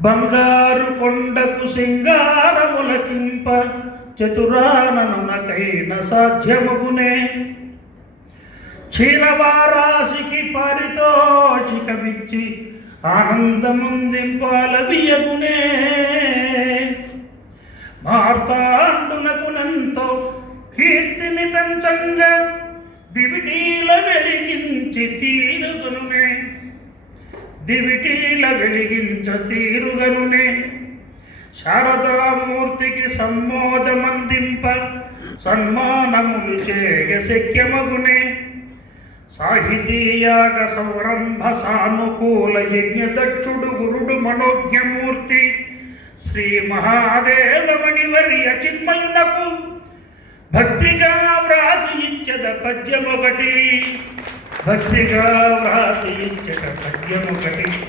బంగారు కొండకు సింగారములకింప చతురాననునకైన సాధ్యమగునే. క్షీరవారాశికి పారితోషికమిచ్చి ఆనందముందింపాలవియగునే. మార్తాండునకునంతో కీర్తిని పెంచంగా దివిటీల వెలిగించి తీరుగునునే. దివిటీల వెలిగించ తీరుగనునే. శారదామూర్తికి సమ్మోదమందింప సన్మానములు చేయ శక్యమగునే. సాహితీయాగ సంరంభ సానుకూల యజ్ఞదక్షుడు గురుడు మనోజ్ఞమూర్తి శ్రీ మహాదేవమణివర్య చిన్మయునకు భక్తిగా వ్రాసి ఇచ్చద పద్యమొకటి. భక్తిగా వ్రాసి ఇచ్చద పద్యమొకటి.